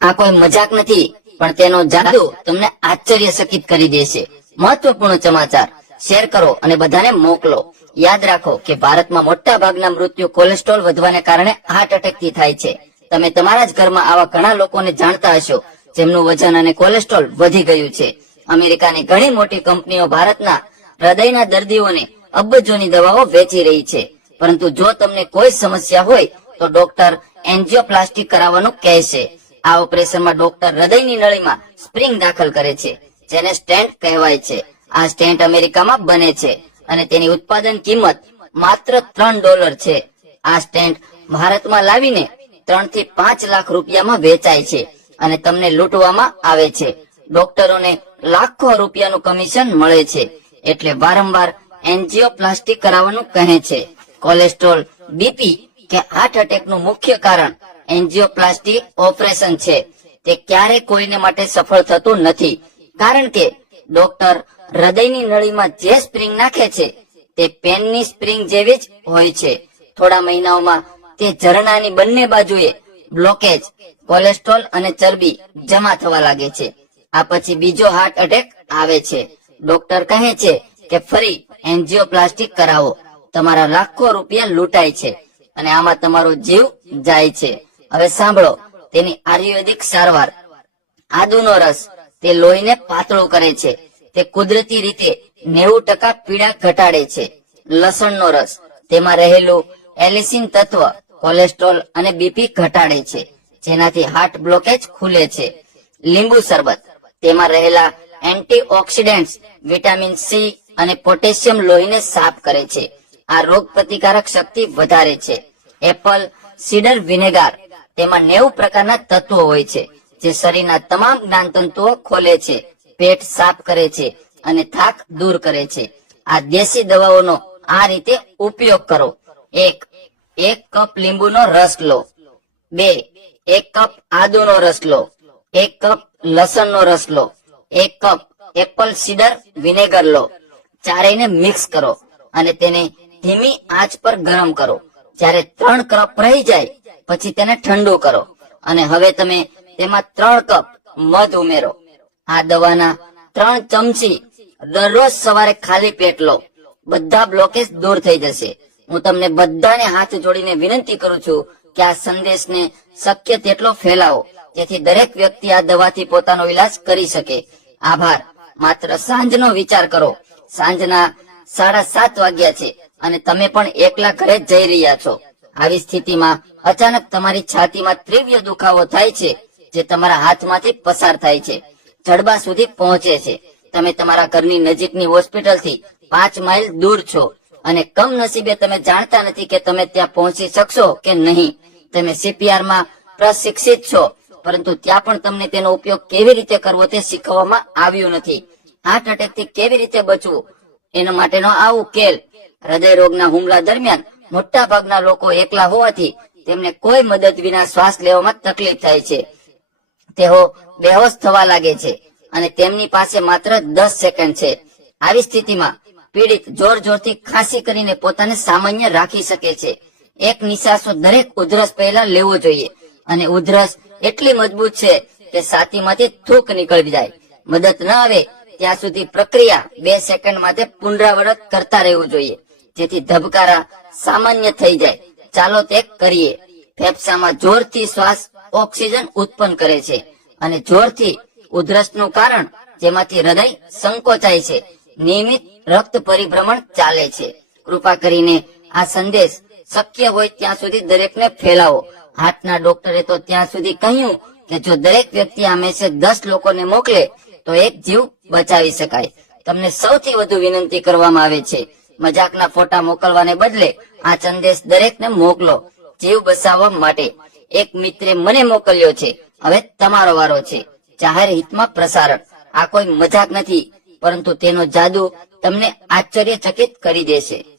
આ કોઈ મજાક નથી, પણ તેનો જાદુ તમને આશ્ચર્યચકિત કરી દેશે. મહત્વપૂર્ણ સમાચાર, શેર કરો અને બધાને મોકલો. યાદ રાખો કે ભારતમાં મોટા ભાગના મૃત્યુ કોલેસ્ટ્રોલ વધવાને કારણે હાર્ટ એટેકથી થાય છે. તમે તમારા જ ઘરમાં આવા ઘણા લોકોને જાણતા હશો, જેમનું વજન અને કોલેસ્ટ્રોલ વધી ગયું છે. અમેરિકાની ઘણી મોટી કંપનીઓ ભારતના હૃદયના દર્દીઓને અબજોની દવાઓ વેચી રહી છે. પરંતુ જો તમને કોઈ સમસ્યા હોય, તો ડોક્ટર એન્જિયોપ્લાસ્ટિક કરાવવાનું કહેશે. આ ઓપરેશનમાં ડોક્ટર હૃદયની નળીમાં સ્પ્રિંગ દાખલ કરે છે, જેને સ્ટેન્ટ કહેવાય છે. આ સ્ટેન્ટ અમેરિકામાં બને છે અને તેની ઉત્પાદન કિંમત માત્ર ત્રણ ડોલર છે. આ સ્ટેન્ટ ભારતમાં લાવીને ત્રણથી પાંચ લાખ રૂપિયામાં વેચાય છે અને તમને લૂંટવામાં આવે છે. ડોક્ટરોને લાખો રૂપિયાનું કમિશન મળે છે એટલે વારંવાર એન્જિયોપ્લાસ્ટિક કરાવવાનું કહે છે. કોલેસ્ટ્રોલ, બીપી કે હાર્ટ અટેકનું મુખ્ય કારણ એન્જિયોપ્લાસ્ટી ઓપરેશન છે. તે ક્યારે કોઈને માટે સફળ થતું નથી. કારણ કે ડોક્ટર હૃદયની નળીમાં જે સ્પ્રિંગ નાખે છે, તે પેનની સ્પ્રિંગ જેવી જ હોય છે. થોડા મહિનાઓમાં તે ઝરણાની બંને બાજુએ બ્લોકેજ, કોલેસ્ટ્રોલ અને ચરબી જમા થવા લાગે છે. આ પછી બીજો હાર્ટ એટેક આવે છે. ડોક્ટર કહે છે કે ફરી એન્જિયોપ્લાસ્ટિક કરાવો. તમારા લાખો રૂપિયા લૂંટાય છે અને આમાં તમારો જીવ જાય છે. હવે સાંભળો, તેની આયુર્વેદિક સારવાર. આદુનો રસ તે લોહીને પાતળું કરે છે. તે કુદરતી રીતે નેવું ટકા પીડા ઘટાડે છે. લસણનો રસ, તેમાં રહેલું એલિસિન તત્વ, કોલેસ્ટ્રોલ અને બીપી ઘટાડે છે, જેનાથી હાર્ટ બ્લોકેજ ખુલે છે. લીંબુ શરબત, તેમાં રહેલા એન્ટીઓક્સિડન્ટ્સ, વિટામિન સી અને પોટેશિયમ લોહીને સાફ કરે છે. આ રોગ પ્રતિકારક શક્તિ વધારે છે. એપલ, સીડર વિનેગાર તેમાં નેવું પ્રકારના તત્વો હોય છે, જે શરીરના તમામ જ્ઞાનતંતુઓ ખોલે છે, પેટ સાફ કરે છે અને થાક દૂર કરે છે. આ દેશી દવાઓનો આ રીતે ઉપયોગ કરો. એક એક કપ લીંબુનો રસ લો. બે, એક કપ આદુનો રસ લો. એક કપ લસણનો રસ લો. એક કપ એપલ સીડર વિનેગર લો. ચારેયને મિક્સ કરો અને તેને ધીમી આંચ પર ગરમ કરો. જ્યારે ત્રણ કપ રહી જાય પછી તેને ઠંડુ કરો. અને હવે તમે તેમાં ત્રણ કપ મધ ઉમેરો. આ દવાના ત્રણ ચમચી દરરોજ સવારે ખાલી પેટ લો. બધા બ્લોકેજ દૂર થઈ જશે. હું તમને બધાને હાથ જોડીને વિનંતી કરું છું કે આ સંદેશને શક્ય તેટલો ફેલાવો, જેથી દરેક વ્યક્તિ આ દવાથી પોતાનો ઈલાજ કરી શકે. આભાર. માત્ર સાંજનો વિચાર કરો. સાંજના સાડા સાત વાગ્યા છે અને તમે પણ એકલા ઘરે જઈ રહ્યા છો. આવી સ્થિતિમાં અચાનક તમારી છાતીમાં તીવ્ર દુખાવો થાય છે, જે તમારા હાથમાંથી પસાર થાય છે, જડબા સુધી પહોંચે છે. તમે તમારા ઘરની નજીકની હોસ્પિટલથી પાંચ માઇલ દૂર છો અને કમનસીબે તમે જાણતા નથી કે તમે ત્યાં પહોંચી શકશો કે નહીં. તમે સીપીઆરમાં પ્રશિક્ષિત છો, પરંતુ ત્યાં પણ તમને તેનો ઉપયોગ કેવી રીતે કરવો તે શીખવવામાં આવ્યું નથી. હાર્ટ એટેકથી કેવી રીતે બચવું, એના માટેનો આ ઉકેલ હૃદય રોગના હુમલા દરમિયાન મોટા ભાગના લોકો એકલા હોવાથી તેમને કોઈ મદદ વિના શ્વાસ લેવામાં તકલીફ થાય છે. તેઓ બેહોશ થવા લાગે છે અને તેમની પાસે માત્ર દસ સેકન્ડ છે. આવી સ્થિતિમાં પીડિત જોર જોરથી ખાંસી કરીને પોતાને સામાન્ય રાખી શકે છે. એક નિશાસો દરેક ઉધરસ પહેલા લેવો જોઈએ અને ઉધરસ એટલી મજબૂત છે કે છાતીમાંથી થૂક નીકળી જાય. મદદ ન આવે ત્યાં સુધી પ્રક્રિયા બે સેકન્ડ માટે પુનરાવર્ત કરતા રહેવું જોઈએ. જેથી ધબકારા સામાન્ય થઈ જાય. ચાલો તે કરીએ. ફેફસામાં જોરથી શ્વાસ ઓક્સિજન ઉત્પન્ન કરે છે અને જોરથી ઉધરસનું કારણ જેમાંથી હૃદય સંકોચાય છે. નિયમિત રક્ત પરિભ્રમણ ચાલે છે. કૃપા કરીને આ સંદેશ શક્ય હોય ત્યાં સુધી દરેકને ફેલાવો. હાથના ડોક્ટરે તો ત્યાં સુધી કહ્યું કે જો દરેક વ્યક્તિ આ મેસેજ દસ લોકોને મોકલે, તો એક જીવ બચાવી શકાય. તમને સૌથી વધુ વિનંતી કરવામાં આવે છે. મજાકના ફોટા મોકલવાને બદલે આ સંદેશ દરેકને મોકલો, જીવ બચાવવા માટે. એક મિત્રે મને મોકલ્યો છે. હવે તમારો વારો છે. જાહેર હિતમાં પ્રસારણ. આ કોઈ મજાક નથી, પરંતુ તેનો જાદુ તમને આશ્ચર્યચકિત કરી દેશે.